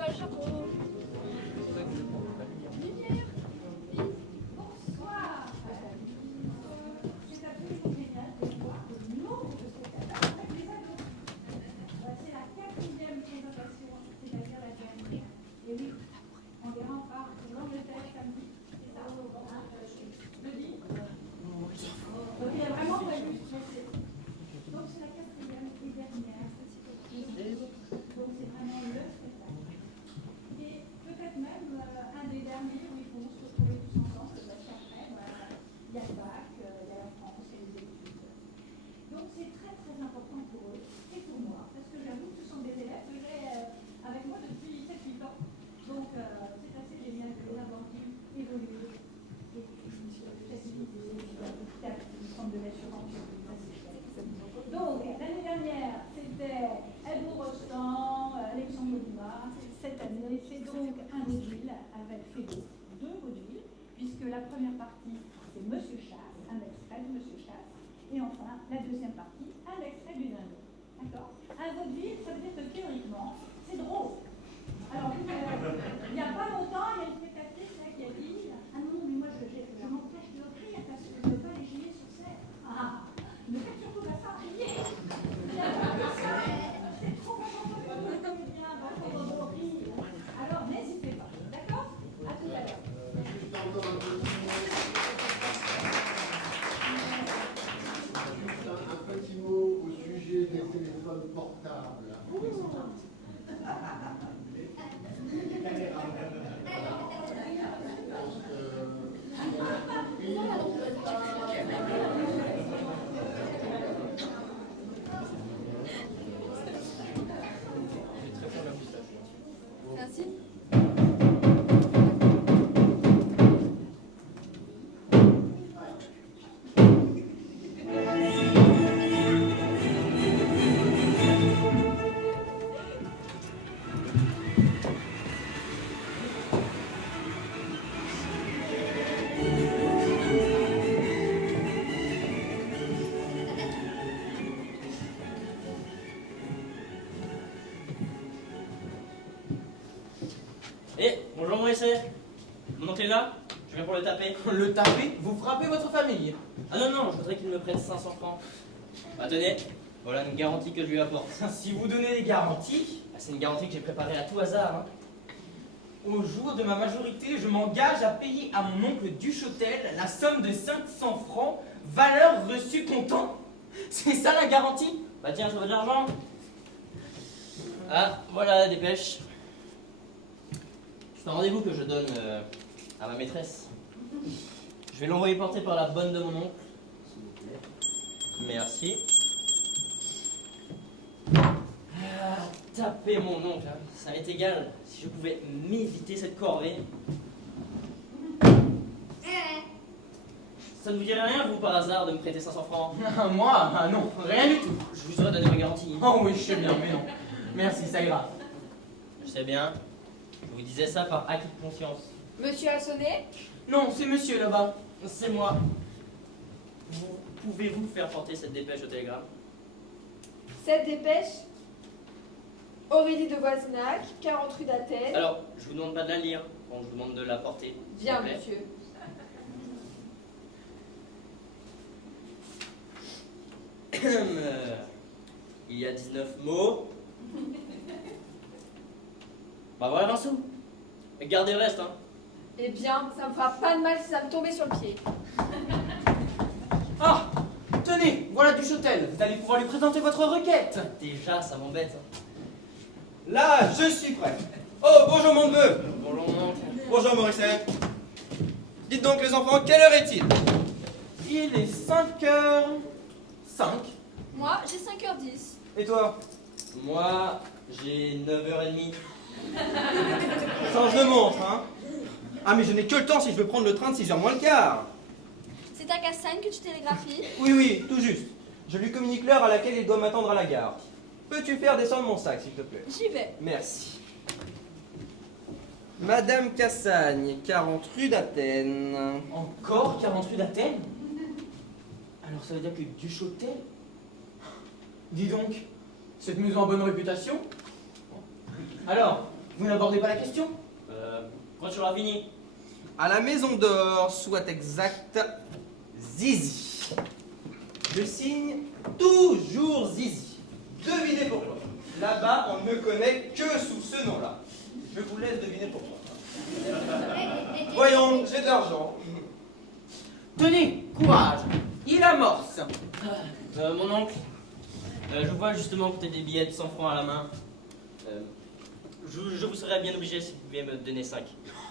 pas le chapeau. Bonsoir. C'est absolument génial de voir le nombre de spectateurs avec les ados. C'est la 4e présentation, c'est-à-dire la dernière. Et oui, on verra encore l'Angleterre samedi. C'est ça. Je dis. Donc il y a vraiment fallu stresser. Donc c'est la 4e et dernière. Donc c'est vraiment le spectacle. Et peut-être même un des derniers où ils vont se retrouver tous ensemble, parce qu'après, il y a le bac, il y a la France, il y a les études. Donc c'est très très important pour eux et pour moi, parce que j'avoue que ce sont des élèves que j'ai avec moi depuis 7-8 ans. Donc c'est assez génial de les avoir vus évoluer et stabiliser petit à petit, centre de l'assurance. Donc l'année dernière, c'était Edmond Rostand, Alexandre Dumas. Cette année, c'est donc un vaudeville avec deux vaudevilles, puisque la première partie, c'est Monsieur Chasse, un extrait de Monsieur Chasse, et enfin, la deuxième partie, un extrait du Dindon. D'accord? Un vaudeville, ça veut dire que théoriquement, c'est drôle. Alors, il n'y a pas longtemps, il y a une spectatrice là, qui a dit « Ah non, mais moi, je m'empêche de rire parce que je ne veux pas les gêner sur scène. » Ah, ne faites surtout pas ça, riez. C'est trop important pour vous, les comédiens, d'entendre vos rires. Alors, n'hésitez pas. D'accord? À tout à l'heure. Juste un petit mot au sujet des téléphones portables. Merci. Eh, bonjour Maurice. Mon oncle est là. Je viens pour le taper. Le taper? Vous frappez votre famille? Ah non, non, je voudrais qu'il me prête 500 francs. Bah tenez, voilà une garantie que je lui apporte. Si vous donnez des garanties, Ah, c'est une garantie que j'ai préparée à tout hasard. Hein. au jour de ma majorité, je m'engage à payer à mon oncle Duchotel la somme de 500 francs, valeur reçue comptant. C'est ça la garantie? Bah tiens, je veux de l'argent. Ah, voilà la dépêche. C'est un rendez-vous que je donne à ma maîtresse. Je vais l'envoyer porter par la bonne de mon oncle. S'il vous plaît. Merci. Ah, taper mon oncle, hein. Ça m'est égal si je pouvais m'éviter cette corvée. Ça ne vous dirait rien, vous, par hasard, de me prêter 500 francs? Moi? Ah non, rien du tout. Je vous aurais donné ma garantie. Oh oui, je sais bien, mais non. Merci, ça ira. Je sais bien. Je vous disais ça par acquis de conscience. Monsieur a sonné? Non, c'est monsieur là-bas. C'est moi. Pouvez-vous faire porter cette dépêche au télégramme? Cette dépêche, Aurélie de Voisinac, 40 rue d'Athènes. Alors, je vous demande pas de la lire, bon, je vous demande de la porter. s'il Bien, vous plaît. monsieur. Il y a 19 mots. Bah voilà 20 sous. Et gardez le reste, hein. Eh bien, ça me fera pas de mal si ça me tombait sur le pied. Ah, tenez, voilà Duchotel. Vous allez pouvoir lui présenter votre requête. Déjà, ça m'embête. Hein. Là, je suis prêt. Oh, bonjour mon neveu. Bonjour mon oncle. Bonjour Morisset. Dites donc les enfants, quelle heure est-il? Il est 5h05. Moi, j'ai 5h10. Et toi? Moi, j'ai 9h30. Change de montre, hein? Ah, mais je n'ai que le temps si je veux prendre le train de 6h moins le quart. C'est à Cassagne que tu télégraphies? Oui, oui, tout juste. Je lui communique l'heure à laquelle il doit m'attendre à la gare. Peux-tu faire descendre mon sac, s'il te plaît? J'y vais. Merci. Madame Cassagne, 40 rue d'Athènes. Encore 40 rue d'Athènes? Alors ça veut dire que Duchotel? Dis donc, cette maison a bonne réputation? Alors, Vous n'abordez pas la question? Quand tu auras fini. À la maison d'or, soit exact, Zizi. Je signe toujours Zizi. Devinez pourquoi. Là-bas, on ne me connaît que sous ce nom-là. Je vous laisse deviner pourquoi. Voyons, j'ai de l'argent. Tenez, courage. Il amorce. Mon oncle, je vois justement que tu as des billets de 100 francs à la main. Je vous serais bien obligé si vous pouviez me donner 5.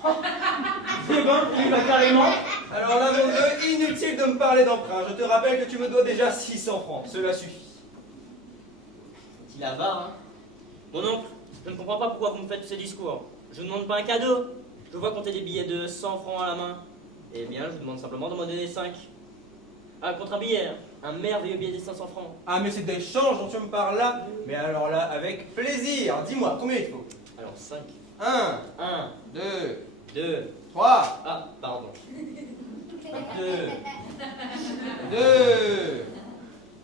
Eh ben, il va carrément. Alors là, mon Dieu, inutile de me parler d'emprunt. Je te rappelle que tu me dois déjà 600 francs. Cela suffit. Il avare, hein. Mon oncle, je ne comprends pas pourquoi vous me faites ce discours. Je ne demande pas un cadeau. Je vois compter des billets de 100 francs à la main. Eh bien, je vous demande simplement de m'en donner 5. Ah, contre un billet, hein. Un merveilleux billet de 500 francs. Ah, mais c'est d'échange dont tu me parles là. Mais alors là, avec plaisir. Dis-moi, combien il faut? Alors, 5. 1, 1, 2, 2, 3, ah, pardon. 2, 2,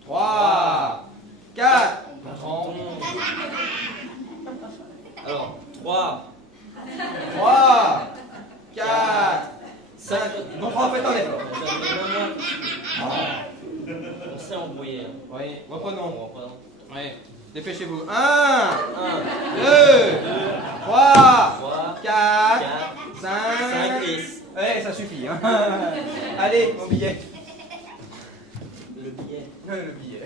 3, 4. Pardon. Alors, 3, 3, 4, 5. 5. Donc, on fait un effort. On s'est embrouillé. Hein. Oui, reprenons. Bon, reprenons. Oui, dépêchez-vous. 1, 1, 2, 3, 3, 4, 4, 5. 5 et 6. Ouais, ça suffit. Hein. Allez, mon billet. Le billet. Le billet. Le billet.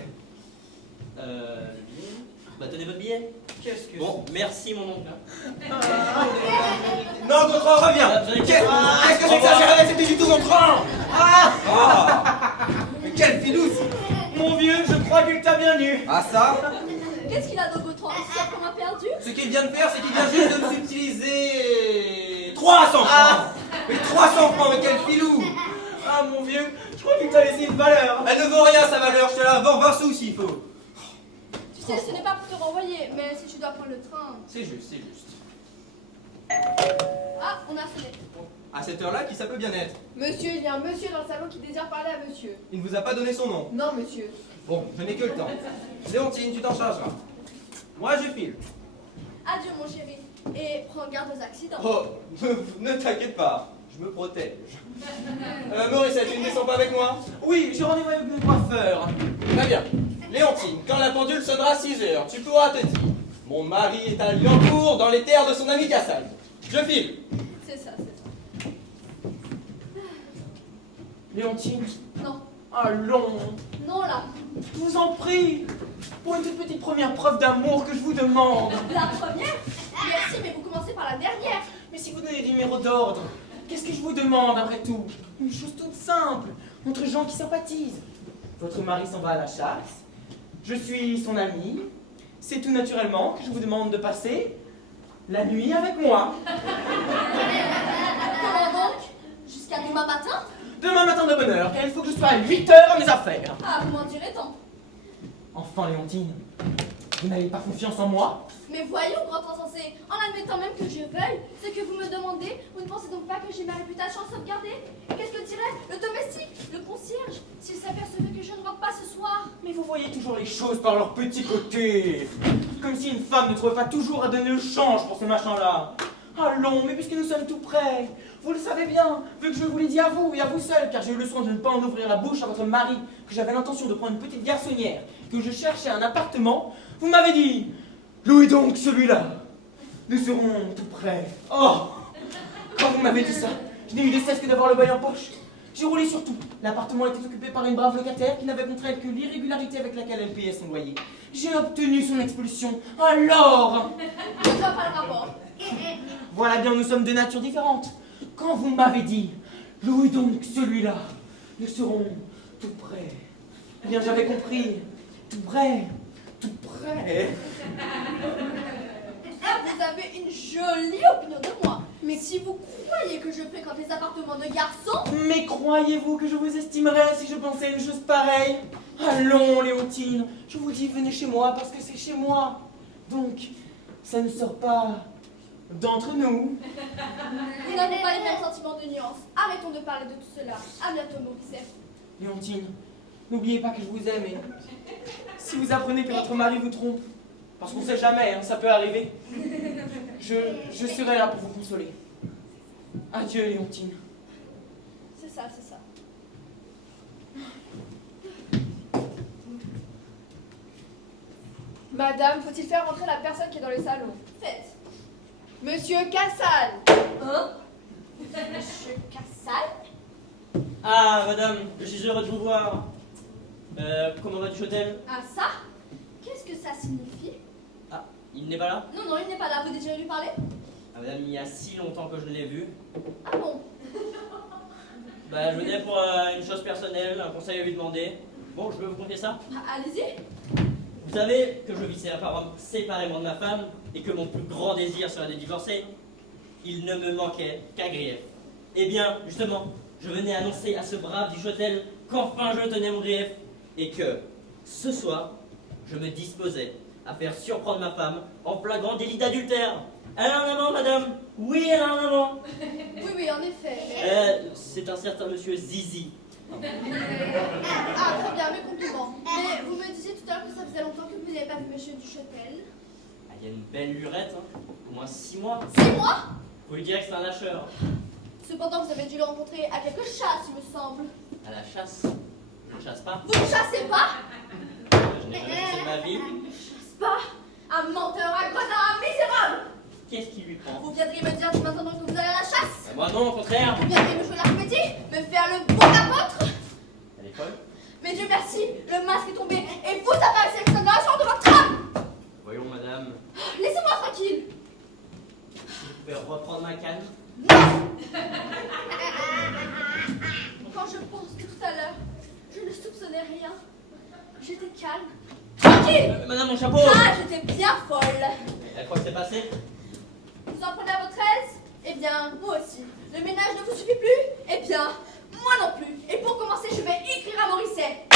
Bah, tenez votre billet. Qu'est-ce que Bon, merci mon oncle. Non, ton train revient. Ah, vous avez Qu'est-ce qu'est-ce que c'est que ça? J'ai rien, c'était du tout mon train. Mais quel filou. Mon vieux, je crois qu'il t'a bien eu. Ah ça? Qu'est-ce qu'il a donc au train? C'est qu'on a perdu? Ce qu'il vient de faire, c'est qu'il vient juste de me subtiliser 300 francs. Mais 300 francs, mais quel filou. Ah, mon vieux, je crois qu'il t'a laissé une valeur. Elle ne vaut rien sa valeur, je te la vends 20 sous s'il faut. Tu sais, ce n'est pas pour te renvoyer, mais si tu dois prendre le train. C'est juste, c'est juste. Ah, on a sonné. À cette heure-là, qui ça peut bien être? Monsieur, il y a un monsieur dans le salon qui désire parler à monsieur. Il ne vous a pas donné son nom. Non, monsieur. Bon, je n'ai que le temps. Léontine, tu t'en chargeras. Moi, je file. Adieu, mon chéri. Et prends garde aux accidents. Oh, ne t'inquiète pas, je me protège. Mauricette, tu ne descends pas avec moi? Oui, j'ai rendez-vous avec mon coiffeur. Très bien. Léontine, quand la pendule sonnera 6 heures, tu pourras te dire: mon mari est à Liancourt dans les terres de son ami Cassagne. Je file. C'est ça, c'est ça. Léontine. Non, Allons. non là. Je vous en prie. Pour une toute petite première preuve d'amour que je vous demande. La première? Merci, mais vous commencez par la dernière. Mais si vous donnez des numéros d'ordre, qu'est-ce que je vous demande après tout? Une chose toute simple, entre gens qui sympathisent. Votre mari s'en va à la chasse, je suis son ami, c'est tout naturellement que je vous demande de passer la nuit avec moi. Comment donc? Jusqu'à demain matin? Demain matin de bonne heure, car il faut que je sois à 8 heures à mes affaires. Ah, vous m'en direz tant. Enfin, Léontine, vous n'avez pas confiance en moi? Mais voyons, grand insensé, en admettant même que je veuille ce que vous me demandez, vous ne pensez donc pas que j'ai ma réputation à sauvegarder? Qu'est-ce que dirait le domestique, le concierge, s'il s'apercevait que je ne rentre pas ce soir? Mais vous voyez toujours les choses par leur petit côté. Comme si une femme ne trouvait pas toujours à donner le change pour ces machins-là. Allons, mais puisque nous sommes tout près, vous le savez bien, vu que je vous l'ai dit à vous et à vous seul, car j'ai eu le soin de ne pas en ouvrir la bouche à votre mari, que j'avais l'intention de prendre une petite garçonnière, que je cherchais un appartement, vous m'avez dit: louez donc celui-là, nous serons tout près. Oh, quand vous m'avez dit ça, je n'ai eu de cesse que d'avoir le bail en poche. J'ai roulé sur tout. L'appartement était occupé par une brave locataire qui n'avait contre elle que l'irrégularité avec laquelle elle payait son loyer. J'ai obtenu son expulsion. Alors, Je ne vois pas le rapport. voilà bien, nous sommes de natures différentes. Quand vous m'avez dit: louez donc celui-là, nous serons tout près. Eh bien, j'avais compris. Tout près. Tout près. Vous avez une jolie opinion de moi. Mais si vous croyez que je fréquente les appartements de garçons, Mais croyez-vous que je vous estimerais si je pensais à une chose pareille? Allons, Léontine, je vous dis, venez chez moi parce que c'est chez moi. Donc, ça ne sort pas d'entre nous. nous n'avons pas les mêmes sentiments de nuance. Arrêtons de parler de tout cela. À bientôt, Maurice. Léontine, n'oubliez pas que je vous aime et si vous apprenez que votre mari vous trompe, parce qu'on sait jamais, hein, ça peut arriver, Je serai là pour vous consoler. Adieu, Léontine. C'est ça, c'est ça. Madame, faut-il faire rentrer la personne qui est dans le salon? Faites. Monsieur Cassal. Hein? Monsieur Cassal? Ah, madame, je suis heureux de vous voir. Comment va Duchotel? Ah ça? Qu'est-ce que ça signifie? Ah, il n'est pas là? Non, non, il n'est pas là. Vous désirez lui parler? Ah, madame, il y a si longtemps que je ne l'ai vu. Ah bon? Bah, je venais pour une chose personnelle, un conseil à lui demander. Bon, je peux vous confier ça? Ah, allez-y. Vous savez que je vis séparément de ma femme et que mon plus grand désir serait de divorcer? Il ne me manquait qu'un grief. Eh bien, justement, je venais annoncer à ce brave Duchotel qu'enfin je tenais mon grief et que, ce soir, je me disposais à faire surprendre ma femme en flagrant délit d'adultère. Elle a un amant, madame. Oui, elle a un amant. Oui, oui, en effet. C'est un certain monsieur Zizi. Ah, très bien, mes compliments. Mais vous me disiez tout à l'heure que ça faisait longtemps que vous n'avez pas vu Monsieur Duchotel. Ah, il y a une belle lurette, hein. Au moins 6 mois. 6 mois? Vous lui direz que c'est un lâcheur. Cependant, vous avez dû le rencontrer à quelques chasses, il me semble. À la chasse. Je ne chasse pas. Vous ne chassez pas? Je n'ai jamais chassé de ma vie. Chasse pas? Un menteur, un gredin, un misérable! Qu'est-ce qui lui prend? Vous viendriez me dire maintenant que vous allez à la chasse? Moi non, au contraire. Vous viendriez me jouer la comédie? Me faire le bon apôtre? Elle est folle. Mais Dieu merci, le masque est tombé et vous apparaissez avec l'exonération de votre âme! Voyons, madame. Laissez-moi tranquille! Vous pouvez reprendre ma canne? Quand je pense que tout à l'heure, je ne soupçonnais rien, j'étais calme. Tranquille! Madame, mon chapeau! Ah, j'étais bien folle! Elle croit que c'est passé? Vous en prenez à votre aise? Eh bien, moi aussi. Le ménage ne vous suffit plus? Eh bien, moi non plus. Et pour commencer, je vais écrire à Morisset.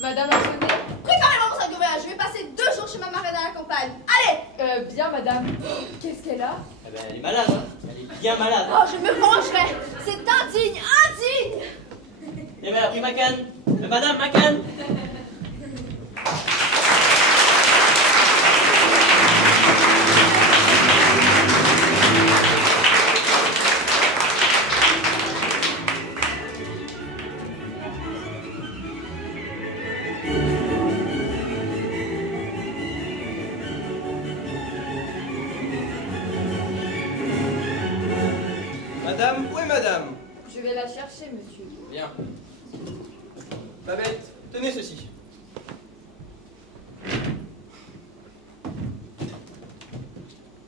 Madame a sonné. Préparez-moi mon sac de voyage. Je vais passer 2 jours chez ma marraine à la campagne. Allez! Bien, madame. Qu'est-ce qu'elle a? Eh ben, elle est malade, hein. Elle est bien malade. Oh, je me vengerai. C'est indigne, indigne! Eh ben, elle a pris ma canne. Madame, ma canne! Madame, où est madame? Je vais la chercher, monsieur. Bien. Babette, tenez ceci.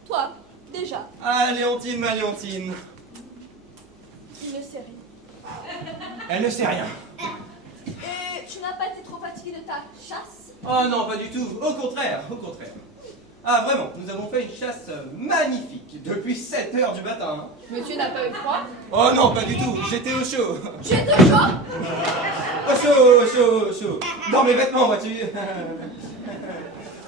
Toi, déjà, Ah, Léontine, ma Léontine. il ne sait rien. Elle ne sait rien. Et tu n'as pas été trop fatigué de ta chasse? Oh non, pas du tout. Au contraire, au contraire. Ah, vraiment, nous avons fait une chasse magnifique depuis 7 heures du matin. Hein. Monsieur n'a pas eu froid? Oh non, pas du tout. J'étais au chaud. Tu es de chaud? Au chaud, au chaud, au chaud. Dans mes vêtements, vois-tu.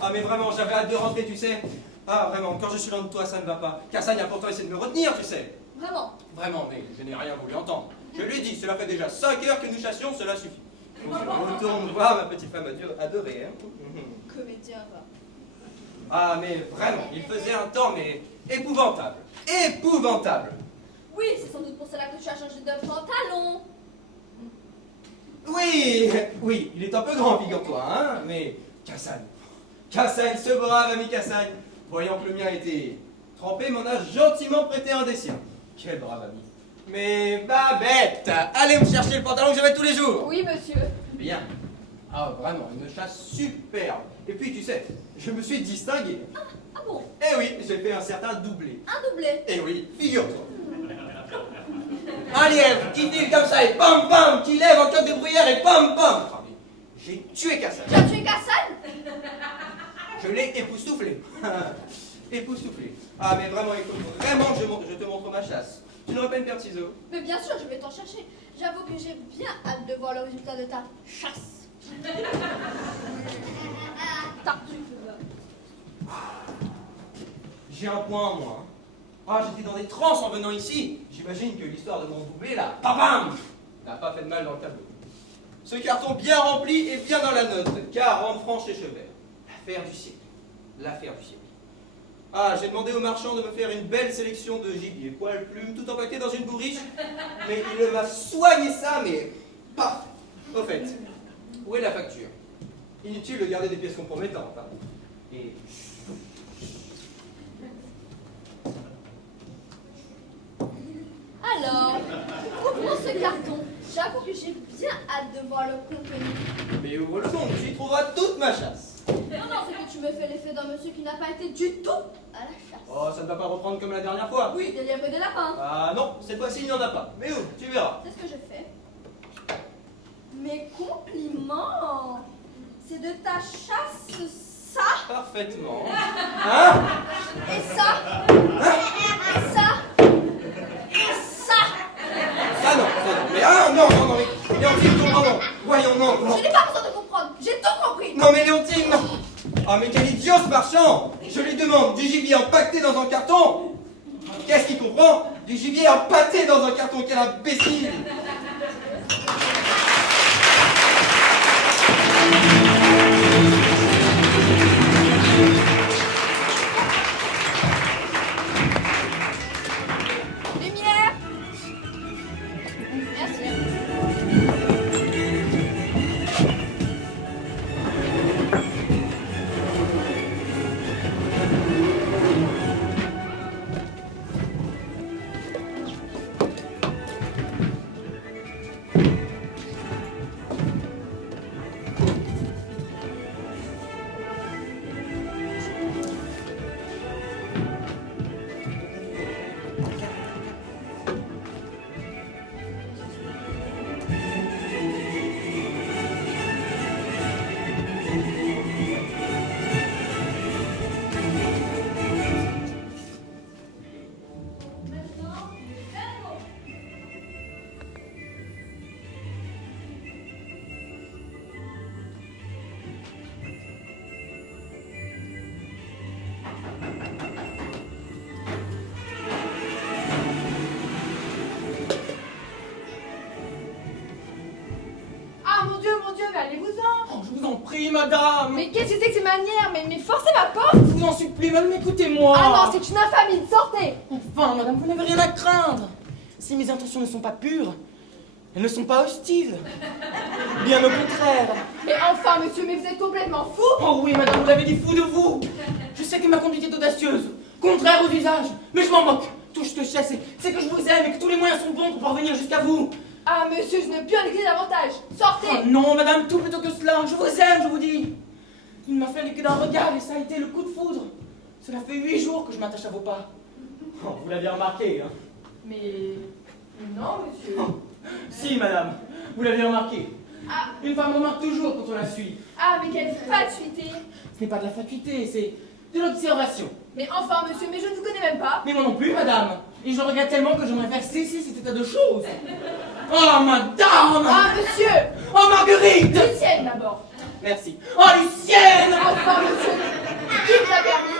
Ah, mais vraiment, j'avais hâte de rentrer, tu sais. Ah, vraiment, quand je suis loin de toi, ça ne va pas. Cassagne a pourtant essayé de me retenir, tu sais. Vraiment? Vraiment, mais je n'ai rien voulu entendre. Je lui ai dit, cela fait déjà 5 heures que nous chassions, cela suffit. Donc je retourne voir ma petite femme adorée. Hein. Comédien, va. Ah, mais vraiment, il faisait un temps, mais épouvantable. Épouvantable. Oui, c'est sans doute pour cela que tu as changé de pantalon. Oui, oui, il est un peu grand, figure-toi, hein, mais Cassagne, Cassagne, ce brave ami Cassagne, voyant que le mien était trempé, m'en a gentiment prêté un des siens. Quel brave ami. Mais Babette, allez me chercher le pantalon que je mets tous les jours. Oui, monsieur. Bien. Ah, vraiment, une chasse superbe. Et puis, tu sais, je me suis distingué. Ah bon? Eh oui, j'ai fait un certain doublé. Un doublé. Eh oui, figure-toi. Un lièvre qui file comme ça et pam pam, qui lève en queue de bruyère et pam pam. Enfin, mais j'ai tué Cassagne. Tu as tué Cassagne? Je l'ai époustouflé. Époustouflé. Ah, mais vraiment, il faut vraiment que je te montre ma chasse. Tu n'aurais pas une paire de ciseaux? Mais bien sûr, je vais t'en chercher. J'avoue que j'ai bien hâte de voir le résultat de ta chasse. Tartuffe. J'ai un point en moi. Hein. Ah, j'étais dans des transes en venant ici. J'imagine que l'histoire de mon doublé, là, pam, n'a pas fait de mal dans le tableau. Ce carton bien rempli et bien dans la note. 40 francs chez Chevert. L'affaire du siècle. L'affaire du siècle. Ah, j'ai demandé au marchand de me faire une belle sélection de gibier, poils, plumes, tout empaqueté dans une bourriche. Mais il m'a soigné ça, mais parfait. Au fait, où est la facture? Inutile de garder des pièces compromettantes. Hein. Et... Alors, ouvrons ce carton. J'avoue que j'ai bien hâte de voir le contenu. Mais ouvre le son, tu y trouveras toute ma chasse. Non, c'est que tu me fais l'effet d'un monsieur qui n'a pas été du tout à la chasse. Oh, ça ne va pas reprendre comme la dernière fois. Oui, des lièvres et des lapins. Ah non, cette fois-ci il n'y en a pas. Mais ouvre, tu verras. C'est ce que je fais. Mes compliments. C'est de ta chasse, ça Parfaitement. Hein? et ça et ça et ça. Ah non, ça non. Mais ah non, non, non, mais Léontine, non, non. Voyons, non, non. Je n'ai pas besoin de comprendre. J'ai tout compris. Non mais Léontine, non. Ah mais quel idiot ce marchand. Je lui demande du gibier empaqueté dans un carton. Qu'est-ce qu'il comprend? Du gibier empâté dans un carton, quel imbécile. Lumière. Merci. Ah mon Dieu, mais allez-vous-en. Oh, je vous en prie, madame. Mais qu'est-ce que c'est que ces manières? Mais forcez ma porte. Je vous en supplie, madame, écoutez-moi. Ah non, c'est une infamie, sortez. Enfin, madame, vous n'avez rien à craindre. Si mes intentions ne sont pas pures, elles ne sont pas hostiles. Bien au contraire. Mais enfin, monsieur, mais vous êtes complètement fou. Oh oui, madame, vous l'avez dit fou de vous. Je sais que ma conduite est audacieuse, contraire aux usages, mais je m'en moque. Tout ce que je sais, c'est que je vous aime et que tous les moyens sont bons pour parvenir jusqu'à vous. Ah monsieur, je ne puis en écouter davantage. Sortez. Oh non, madame, tout plutôt que cela. Je vous aime, je vous dis. Il m'a fallu que d'un regard et ça a été le coup de foudre. Cela fait 8 jours que je m'attache à vos pas. Oh, vous l'avez remarqué, hein? Mais non, monsieur. Si, madame, vous l'avez remarqué. Ah, Une femme remarque toujours quand on la suit. ah, mais quelle fatuité. Ce n'est pas de la fatuité, c'est de l'observation. Mais enfin, monsieur, mais je ne vous connais même pas. Mais moi non plus, madame. Et je regrette tellement que j'aimerais faire cesser cet état de choses. Oh, madame! Ah, monsieur. Oh, Marguerite! Lucienne d'abord. Merci. Oh, Lucienne! Enfin, monsieur, qui vous a permis?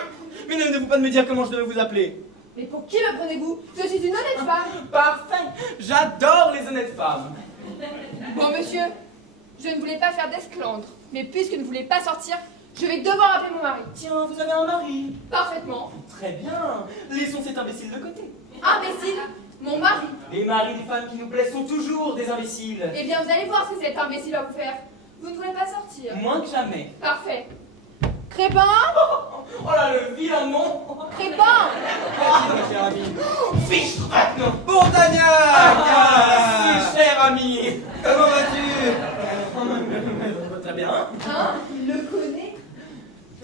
Mais ne devez-vous pas de me dire comment je devais vous appeler. Mais pour qui me prenez-vous? Je suis une honnête femme. Parfait. J'adore les honnêtes femmes. Bon, monsieur, je ne voulais pas faire d'esclandre. Mais puisque vous ne voulez pas sortir, je vais devoir appeler mon mari. Tiens, vous avez un mari. Parfaitement. Très bien. Laissons cet imbécile de côté. Imbécile, mon mari. Les maris des femmes qui nous plaisent sont toujours des imbéciles. Eh bien, vous allez voir ce que cet imbécile va vous faire. Vous ne voulez pas sortir. Moins que jamais. Parfait. Crépin. Oh là, le vilain nom. Crépin. Vas-y, mon cher ami. Fiche non. Bourtagnac. Ah, si, cher ami. Comment vas-tu? Très bien. Hein? Il le connaît.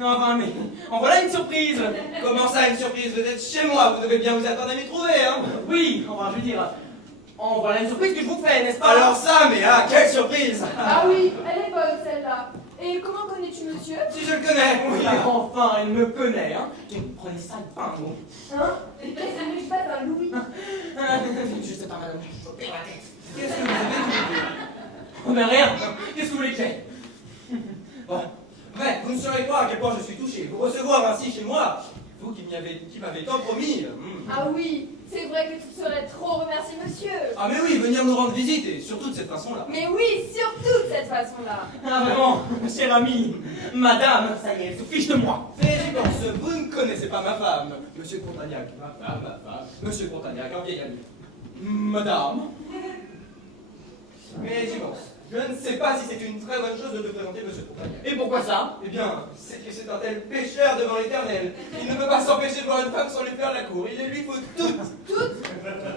Enfin, mais en voilà une surprise. Comment ça, une surprise? Vous êtes chez moi, vous devez bien vous attendre à m'y trouver, hein? Oui, enfin, je veux dire, en voilà une surprise que je vous fais, n'est-ce pas? Alors ça, mais ah, quelle surprise! Ah oui, elle est bonne celle-là. Et comment connais-tu monsieur? Si je le connais! Oui, enfin, elle me connaît, hein. Prenez ça de pain, vous. Hein? Et qu'est-ce que je passe un Louis? Je sais pas, madame, je choper la tête. Qu'est-ce que vous avez dit? Oh, mais rien. Qu'est-ce que vous voulez que j'ai? Bon. Mais vous ne saurez pas à quel point je suis touché. Vous recevoir ainsi chez moi, vous qui m'avez tant promis. Ah oui, c'est vrai que tu serais trop remercié monsieur. Ah mais oui, venir nous rendre visite, et surtout de cette façon-là. Mais oui, surtout de cette façon-là. Ah, vraiment, cher ami, madame, ça y est, elle se fiche de moi. Mais j'y pense, vous ne connaissez pas ma femme, Monsieur Pontagnac. Ma femme, Monsieur Pontagnac, un vieil ami. Madame. Mais j'y pense. Je ne sais pas si c'est une très bonne chose de te présenter Monsieur Pontagnac. Et pourquoi ça? Eh bien, c'est que c'est un tel pécheur devant l'Éternel. Il ne peut pas s'empêcher de voir une femme sans lui faire la cour. Il lui faut toutes. Toutes?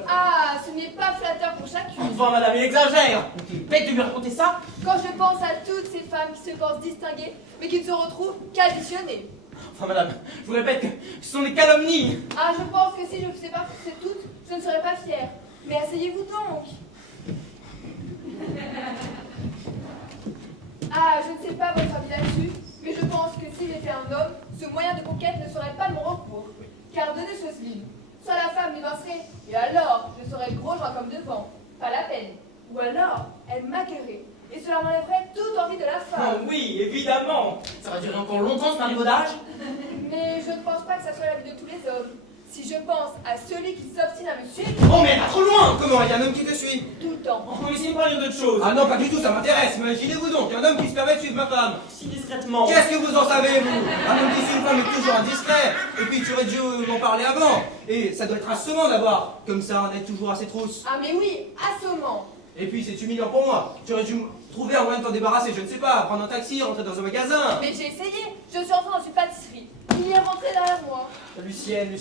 Ah, ce n'est pas flatteur pour chacune. Enfin, madame, il exagère. Il est bête de lui raconter ça. Quand je pense à toutes ces femmes qui se pensent distinguées, mais qui ne se retrouvent qu'additionnées. Enfin, madame, je vous répète que ce sont des calomnies. Ah, je pense que si je ne faisais pas toutes ces toutes, je ne serais pas fière. Mais asseyez-vous donc. Ah, je ne sais pas votre avis là-dessus, mais je pense que si j'étais un homme, ce moyen de conquête ne serait pas de mon recours. Car de deux choses l'une. Soit la femme m'évincerait, et alors je serais gros joint comme devant. Pas la peine. Ou alors, elle m'accueillerait, et cela m'enlèverait toute envie de la Oh, femme. oui, évidemment. Ça va durer encore longtemps ce marivaudage. Mais je ne pense pas que ça soit la vie de tous les hommes. Si je pense à celui qui s'obstine à me suivre Oh, mais elle va trop loin. Comment, il y a un homme qui te suit? tout le temps. On va essayer de parler d'autre chose. Ah non, pas du tout, ça m'intéresse. Imaginez-vous donc, un homme qui se permet de suivre ma femme. Si discrètement. Qu'est-ce que vous en savez, vous? Un homme qui suit une femme est toujours indiscret. Et puis, tu aurais dû m'en parler avant. Et ça doit être assommant d'avoir, comme ça, un être toujours à ses trousses. Ah mais oui, assommant. Et puis, c'est humiliant pour moi. Tu aurais dû trouver un moyen de t'en débarrasser, je ne sais pas, prendre un taxi, rentrer dans un magasin. Mais j'ai essayé. Je suis entrée dans une pâtisserie. Il y est rentré derrière moi. Lucienne.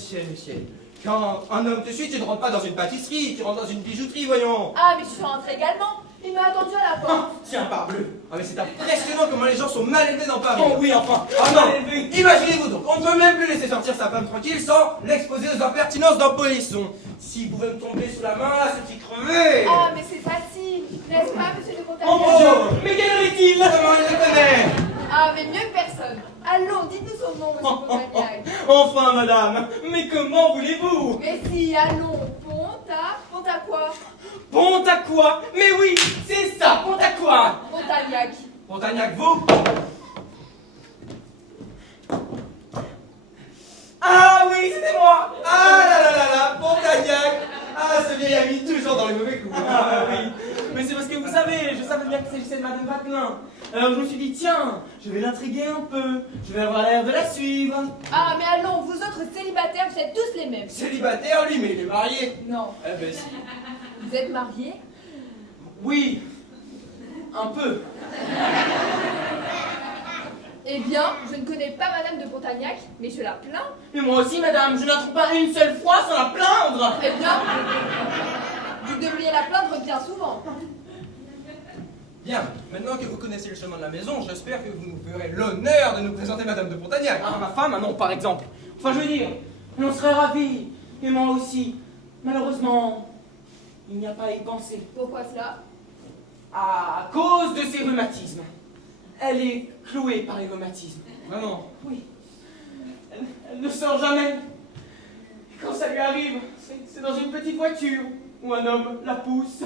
Quand un homme te suit, tu ne rentres pas dans une pâtisserie, tu rentres dans une bijouterie, voyons. Ah mais je suis rentrée également. Il m'a attendu à la porte. Tiens, parbleu. Ah mais c'est impressionnant comment les gens sont mal élevés dans Paris. Oh oui, enfin. Ah mal non, élevé. imaginez-vous donc, on ne peut même plus laisser sortir sa femme tranquille sans l'exposer aux impertinences d'un polisson. S'il pouvait me tomber sous la main, là, ce qui crevait. Ah mais c'est facile. N'est-ce pas, monsieur de Oh Pontagnac? mon Dieu. Mais quel est-il? Comment il le connaît? Ah mais mieux que personne. Allons, dites-nous son nom, monsieur Pontagnac. Enfin, madame. Mais comment voulez-vous? Mais si, allons. Pont à quoi? Pont à quoi? Mais oui, c'est ça, pont à quoi? Pontagnac. Pontagnac, vous? Ah oui, c'était moi. Ah là, Pontagnac. Ah, ce vieil ami, toujours dans les mauvais coups. Ah oui, mais c'est parce que vous savez, je savais bien qu'il s'agissait de Madame Vatelin. Alors je me suis dit, tiens, je vais l'intriguer un peu, je vais avoir l'air de la suivre. Ah mais allons, vous autres célibataires, vous êtes tous les mêmes. Célibataire, lui, mais il est marié. Non. Eh ben si. Vous êtes mariés? Oui, un peu. Eh bien, je ne connais pas Madame de Pontagnac, mais je la plains. Mais moi aussi, madame, je ne la trouve pas une seule fois sans la plaindre. Eh bien, vous devriez la plaindre bien souvent. Bien, maintenant que vous connaissez le chemin de la maison, j'espère que vous nous ferez l'honneur de nous présenter Madame de Pontagnac. Ah, ma femme, ah non, par exemple. Enfin, je veux dire, on serait ravis, et moi aussi. Malheureusement, il n'y a pas à y penser. Pourquoi cela? À cause de ses rhumatismes. Elle est clouée par les rhumatismes. Vraiment. Oui. Elle ne sort jamais. Et quand ça lui arrive, c'est dans une petite voiture où un homme la pousse.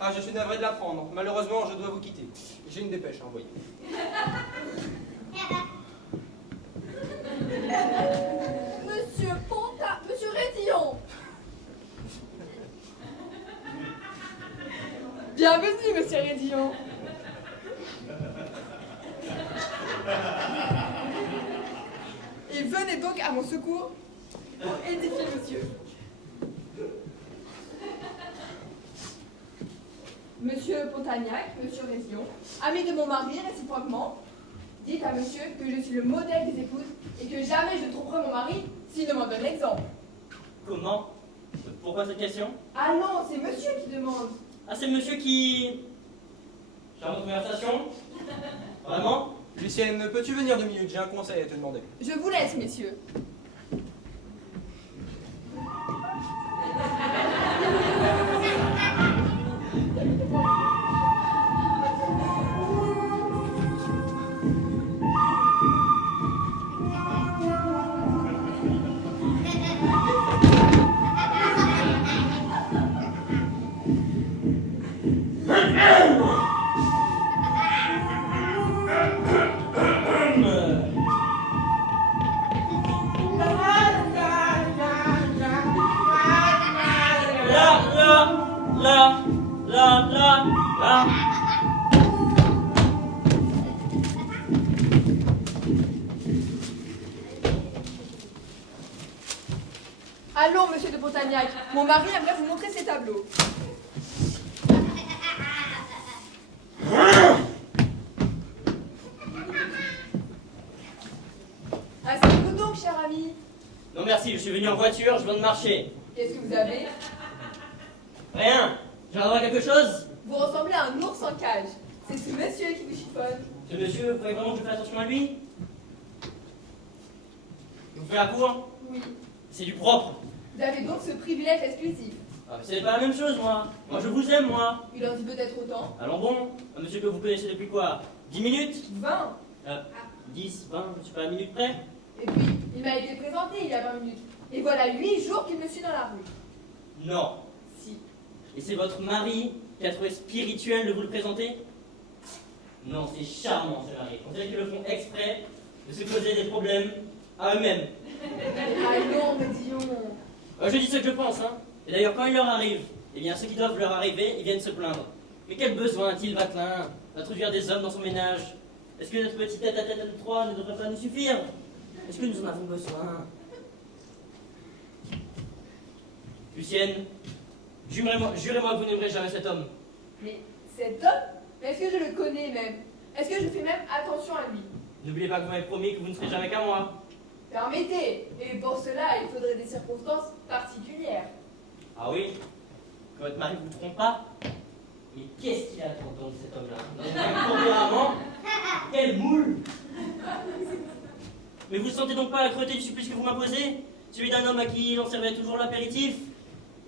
Ah, je suis navré de l'apprendre. Malheureusement, je dois vous quitter. J'ai une dépêche à envoyer. Monsieur Rédillon. Bienvenue, monsieur Rédillon. Et venez donc à mon secours pour édifier monsieur. Monsieur Pontagnac, monsieur Rédillon, ami de mon mari réciproquement, dites à monsieur que je suis le modèle des épouses et que jamais je ne tromperai mon mari s'il ne m'en donne l'exemple. Comment? Pourquoi cette question? Ah non, c'est monsieur qui demande. Ah, c'est le monsieur qui... Charmante conversation? Vraiment? Lucienne, peux-tu venir 2 minutes? J'ai un conseil à te demander. Je vous laisse, messieurs. Allons, monsieur de Pontagnac, mon mari aimerait vous montrer ses tableaux. Asseyez-vous donc, cher ami. Non merci, je suis venu en voiture, je viens de marcher. Qu'est-ce que vous avez? Rien. J'ai avoir quelque chose? Vous ressemblez à un ours en cage. C'est ce monsieur qui vous chiffonne. Ce monsieur, vous croyez vraiment que je fais attention à lui? Vous faites la cour? Oui. C'est du propre. Vous avez donc ce privilège exclusif. Ah, mais c'est pas la même chose, moi. Moi, je vous aime, moi. Il en dit peut-être autant. Allons bon. Un monsieur que vous connaissez depuis quoi? 10 minutes? 20. 10, 20, je suis pas à une minute près. Et puis, il m'a été présenté il y a 20 minutes. Et voilà 8 jours qu'il me suit dans la rue. Non. Si. Et c'est votre mari qui a trouvé spirituel de vous le présenter? Non, c'est charmant, ces maris. On dirait qu'ils le font exprès de se poser des problèmes à eux-mêmes. Allons, Médillon. Je dis ce que je pense, hein. Et d'ailleurs, quand il leur arrive, eh bien, ceux qui doivent leur arriver, ils viennent se plaindre. Mais quel besoin a-t-il, Vatelin, d'introduire des hommes dans son ménage? Est-ce que notre petit tête-à-tête à nous trois ne devrait pas nous suffire? Est-ce que nous en avons besoin? Lucienne, jurez-moi que vous n'aimerez jamais cet homme. Mais cet homme? Mais est-ce que je le connais même? Est-ce que je fais même attention à lui? N'oubliez pas que vous m'avez promis que vous ne serez jamais qu'à moi. Permettez. Et pour cela, il faudrait des circonstances particulières. Ah oui? Que votre mari ne vous trompe pas? Mais qu'est-ce qu'il attend donc cet homme-là? Dans un tempérament? Quel moule! Mais vous ne sentez donc pas la cruauté du supplice que vous m'imposez? Celui d'un homme à qui l'on servait toujours l'apéritif,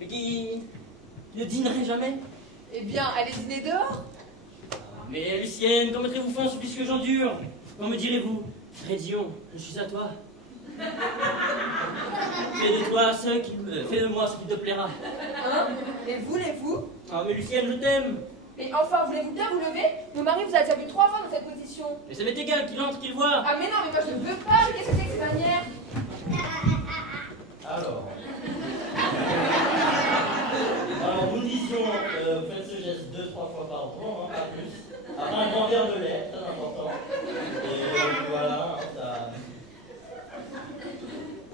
mais qui ne dînerait jamais? Eh bien, allez dîner dehors. Mais Lucienne, quand mettrez-vous fin au supplice que j'endure? Quand me direz-vous, Rédillon, je suis à toi? Fais de moi ce qui te plaira. Hein? Et voulez-vous? Ah mais Lucienne, je t'aime. Et enfin, voulez-vous bien vous lever? Mon mari vous a déjà vu 3 fois dans cette position. Mais ça m'est égal qu'il entre, qu'il voit. Ah mais non, mais moi je ne veux pas. Mais qu'est-ce que c'est que ces manières? Alors, nous disions, vous faites ce geste 2-3 fois par jour, hein, pas plus. Après un grand verre de lait, très important. Et voilà, ça...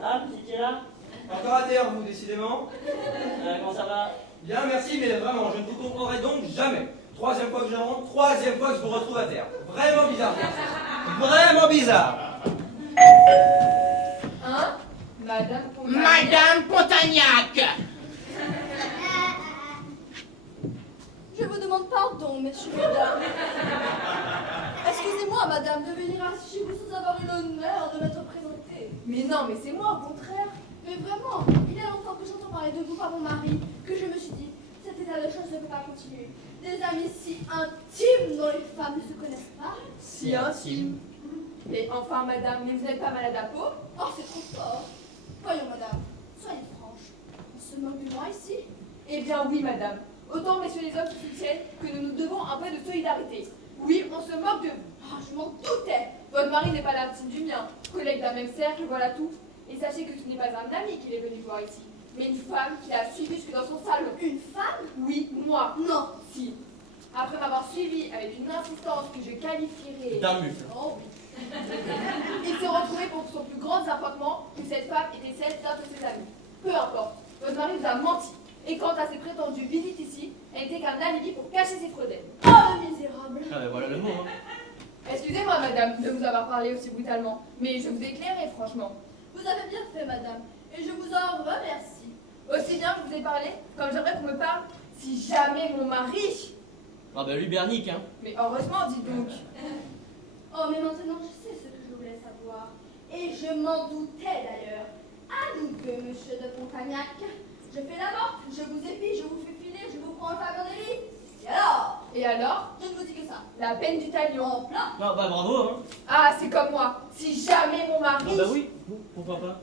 Ah, petit qui est là? Encore à terre, vous, décidément. Comment ça va? Bien, merci, mais vraiment, je ne vous comprendrai donc jamais. 3e fois que je rentre, 3e fois que je vous retrouve à terre. Vraiment bizarre. Vraiment bizarre. Hein? Madame Pontagnac. Madame Pontagnac! Je vous demande pardon, messieurs, mesdames. Excusez-moi, madame, de venir ainsi chez vous sans avoir eu l'honneur de m'être présentée. Mais non, mais c'est moi au contraire. Mais vraiment, il y a longtemps que j'entends parler de vous par mon mari, que je me suis dit, cet état de choses ne peut pas continuer. Des amis si intimes dont les femmes ne se connaissent pas. Si intime. Et enfin, madame, mais vous n'êtes pas malade à peau? Oh, c'est trop fort. Voyons, madame, soyez franche. On se moque de moi ici? Eh bien oui, madame. Autant messieurs les hommes se soutiennent que nous nous devons un peu de solidarité. Oui, on se moque de vous. Oh, je m'en doutais. Votre mari n'est pas l'intime du mien. Collègue d'un même cercle, voilà tout. Et sachez que ce n'est pas un ami qui est venu voir ici, mais une femme qui l'a suivi jusque dans son salon. Une femme? Oui, moi. Non. Si. Après m'avoir suivi avec une insistance que je qualifierais... D'un mufle. Oh oui. Il s'est retrouvé pour son plus grand appointement que cette femme était celle d'un de ses amis. Peu importe, votre mari vous a menti. Et quant à ses prétendues visites ici, elle n'était qu'un alibi pour cacher ses fraudettes. Oh, le misérable. Ah ben voilà le mot, hein. Excusez-moi, madame, de vous avoir parlé aussi brutalement, mais je vous éclairais, franchement. Vous avez bien fait, madame, et je vous en remercie. Aussi bien que je vous ai parlé, comme j'aimerais qu'on me parle, si jamais mon mari... Ah ben lui Bernic, hein. Mais heureusement, dites donc. Oh, mais maintenant je sais ce que je voulais savoir. Et je m'en doutais d'ailleurs. À nous deux, monsieur de Pontagnac. Je fais la morte, je vous épie, je vous fais filer, je vous prends en faveur des lits. Et alors? Je Je ne vous dis que ça. La peine du talion. En plein. Ah bah bravo, hein. Ah, c'est comme moi. Si jamais mon mari... Ah bah oui, pourquoi pas?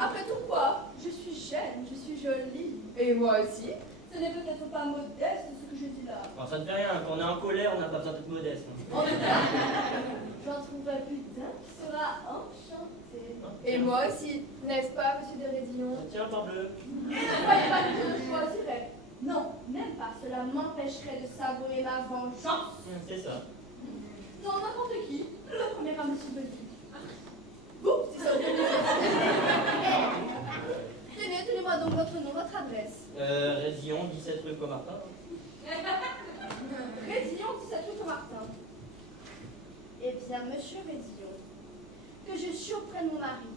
Après tout quoi? Je suis jeune, je suis jolie. Et moi aussi. Ce n'est peut-être pas modeste ce que je dis là. Alors ça ne fait rien, quand on est en colère, on n'a pas besoin d'être modeste. Hein. En tout cas, j'en trouverai plus d'un qui sera enchanté. Et moi aussi. N'est-ce pas, monsieur de Rédillon? Tiens, parbleu. Ne croyez pas que je le choisirais. Non, même pas. Cela m'empêcherait de savourer ma vengeance. C'est ça. Dans n'importe qui, le premier à me souvenir. Vous, si ça vous fait plaisir. Résion, 17 rue Comartin. Rédillon, 17 rue Martin. Eh bien, monsieur Rédillon, que je suis auprès de mon mari,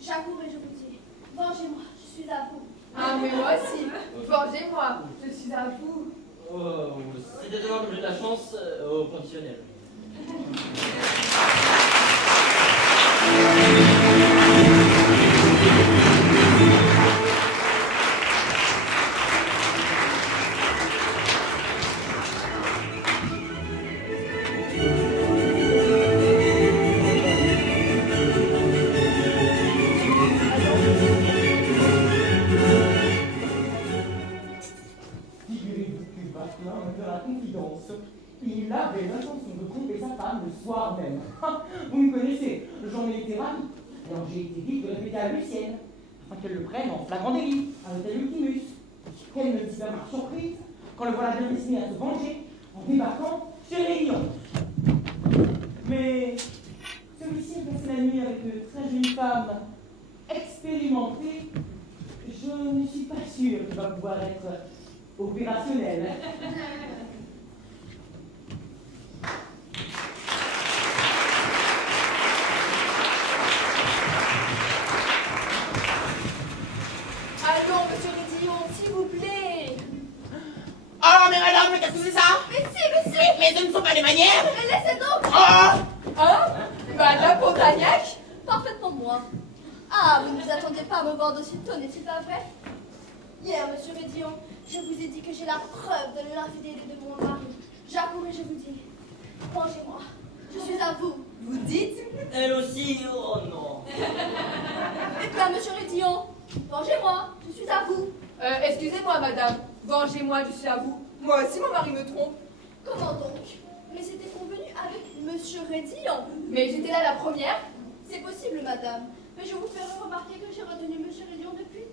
j'avoue et je vous dis, vengez-moi, je suis à vous. Ah, mais moi aussi. Vengez-moi. Je suis à vous. Oh, c'était demain comme j'ai de la chance au conditionnel. Figurez-vous que Vatelin me fait la confidence. Il avait l'intention de tromper sa femme le soir même. Vous me connaissez, j'en ai été ravi. Alors j'ai été vite de répéter à Lucienne, afin qu'elle le prenne en flagrant délit, à l'hôtel Ultimus. Quelle ne dit pas ma surprise quand le voilà bien destiné à se venger en débarquant chez les lions. Mais celui-ci a passé la nuit avec de très jolies femmes expérimentées. Je ne suis pas sûre qu'il va pouvoir être opérationnel. Allons, monsieur Rédillon, s'il vous plaît. Oh, mais madame, mais qu'est-ce que c'est ça? Mais si, Mais ce ne sont pas les manières. mais laissez donc. Oh! Hein? Madame Pontagnac? Parfaitement moi. Ah, vous ne vous attendiez pas à me voir d'aussitôt, n'est-il pas vrai? Hier, monsieur Rédillon, je vous ai dit que j'ai la preuve de l'infidélité de mon mari. J'avoue et je vous dis, vengez-moi, je suis à vous. Vous dites? Elle aussi, oh non. Eh bien, monsieur Rédillon, vengez-moi, je suis à vous. Excusez-moi, madame. Vengez-moi, je suis à vous. Moi aussi, mon mari me trompe. Comment donc? Mais c'était convenu avec monsieur Rédillon. Mais j'étais là la première. C'est possible, madame. Mais je vous ferai remarquer que j'ai retenu monsieur Rédillon depuis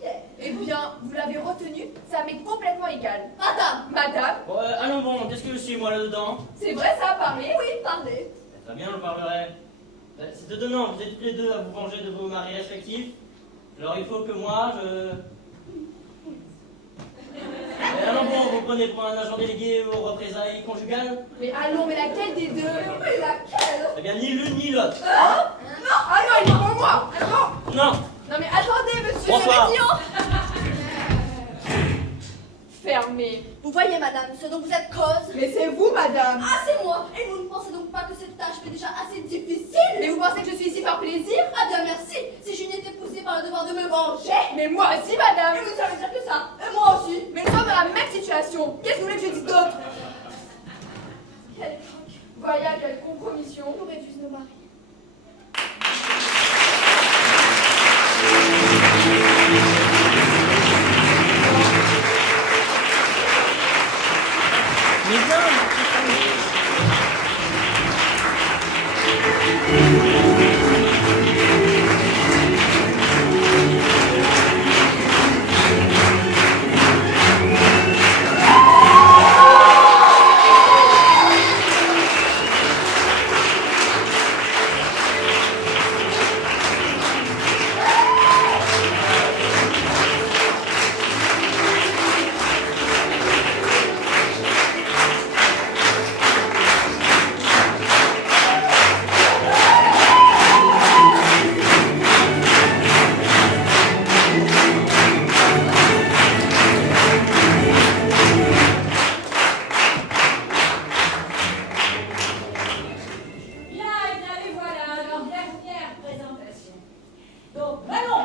hier. Eh bien, vous l'avez retenu, ça m'est complètement égal. Madame! Madame, Bon, allons bon, qu'est-ce que je suis moi là-dedans? c'est vrai ça, parler? Oui, parlez. Très bien, je parlerai. C'est étonnant, vous êtes tous les deux à vous venger de vos maris respectifs. Alors il faut que moi, allons bon, vous prenez pour un agent délégué aux représailles conjugales? Mais allons, mais laquelle des deux? Mais laquelle? Eh bien, ni l'une ni l'autre. Ah non, il est pour moi! Attends! Non. Non mais attendez, monsieur Bonsoir. Rédillon! Fermé. Vous voyez, madame, ce dont vous êtes cause. Mais c'est vous, madame! Ah, c'est moi. Et vous ne pensez donc pas que cette tâche m'est déjà assez difficile? Mais vous pensez que je suis ici par plaisir? Ah bien, merci. Si je n'étais poussée par le devoir de me venger. Mais moi aussi, madame! Et vous savez dire que ça. Et moi aussi. Mais nous sommes dans la même situation! Qu'est-ce que vous voulez que je dise d'autre? Quelle époque. Voyez à quelle compromission! Nous réduisent nos maris. Mais bien. Bien, et bien, et voilà, leur dernière présentation. Donc, allons